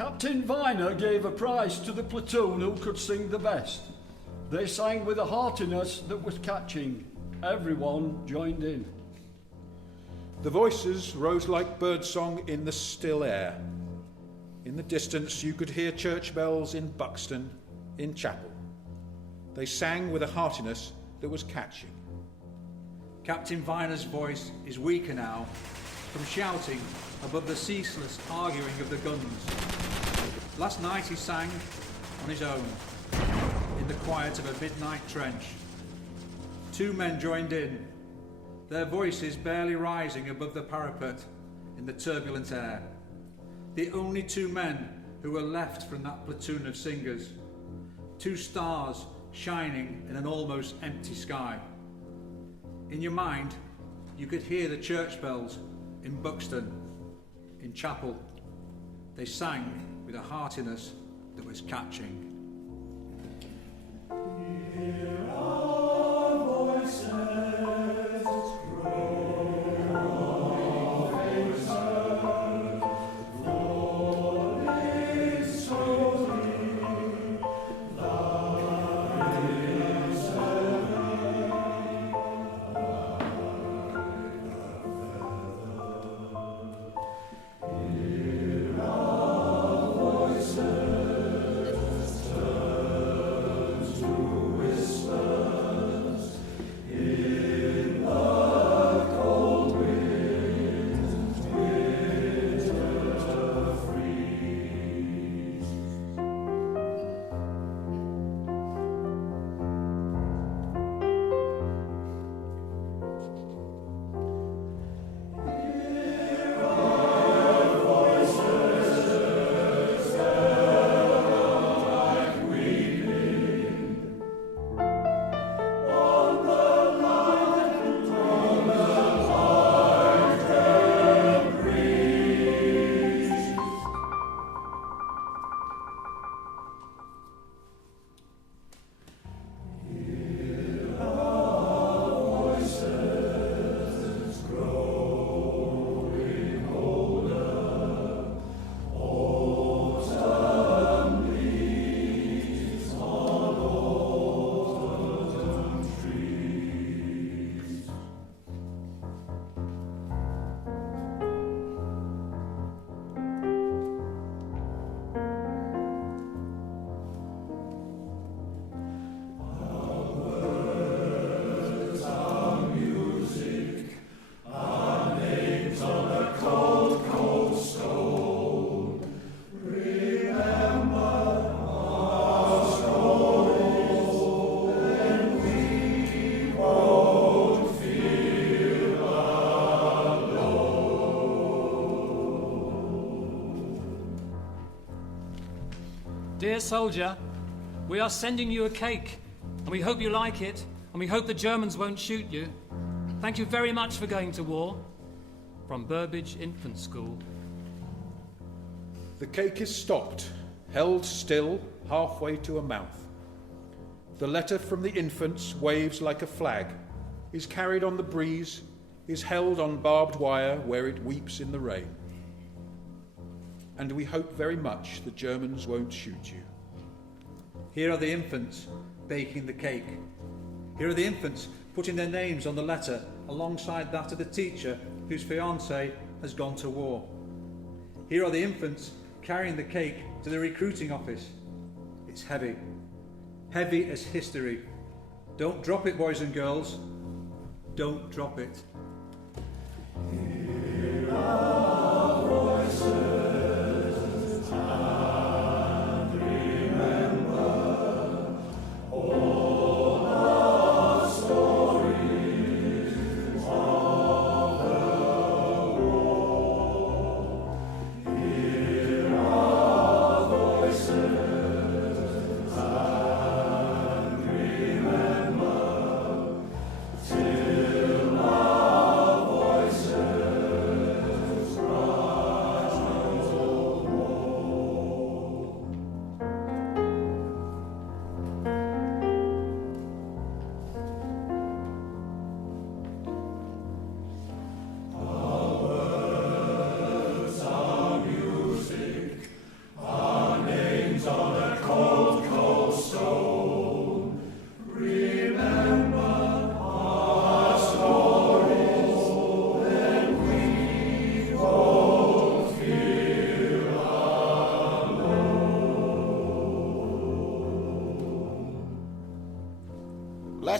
Captain Viner gave a prize to the platoon who could sing the best. They sang with a heartiness that was catching. Everyone joined in. The voices rose like birdsong in the still air. In the distance you could hear church bells in Buxton, in chapel. They sang with a heartiness that was catching. Captain Viner's voice is weaker now from shouting above the ceaseless arguing of the guns. Last night he sang on his own in the quiet of a midnight trench. 2 men joined in, their voices barely rising above the parapet in the turbulent air. The only 2 men who were left from that platoon of singers. 2 stars shining in an almost empty sky. In your mind, you could hear the church bells in Buxton, in chapel. They sang with a heartiness that was catching. Hear our voices growing fainter, falling slowly, lying steadily, hear our voices turn to whispers in the cold wind, winter freeze. Hear our voices like weeping on the light breeze. Hear our voices growing older, autumn leaves on autumn trees. Our words, our music, our names on the cold, cold stone. Remember our stories, and we won't feel alone. Dear soldier, we are sending you a cake, and we hope you like it, and we hope the Germans won't shoot you. Thank you very much for going to war. From Burbage Infant School. The cake is stopped, held still halfway to a mouth. The letter from the infants waves like a flag, is carried on the breeze, is held on barbed wire where it weeps in the rain. And we hope very much the Germans won't shoot you. Here are the infants baking the cake. Here are the infants putting their names on the letter alongside that of the teacher whose fiancé has gone to war. Here are the infants carrying the cake to the recruiting office. It's heavy, heavy as history. Don't drop it, boys and girls. Don't drop it. Hear our voices and remember all our stories of the war. Hear our voices and remember till our voices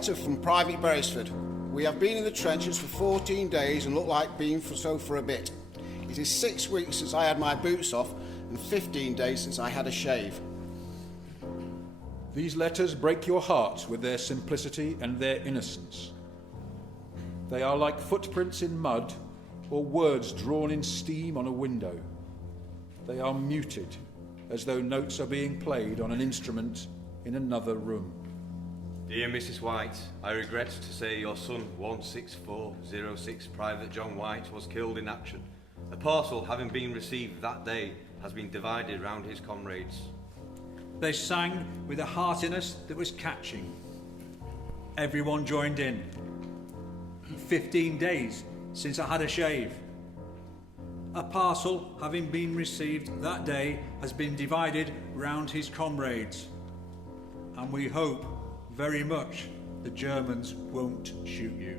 Letter from Private Beresford. We have been in the trenches for 14 days and look like being for a bit. It is 6 weeks since I had my boots off and 15 days since I had a shave. These letters break your heart with their simplicity and their innocence. They are like footprints in mud or words drawn in steam on a window. They are muted, as though notes are being played on an instrument in another room. Dear Mrs. White, I regret to say your son 16406 Private John White was killed in action. A parcel having been received that day has been divided round his comrades. They sang with a heartiness that was catching. Everyone joined in. 15 days since I had a shave. A parcel having been received that day has been divided round his comrades. And we hope very much the Germans won't shoot you.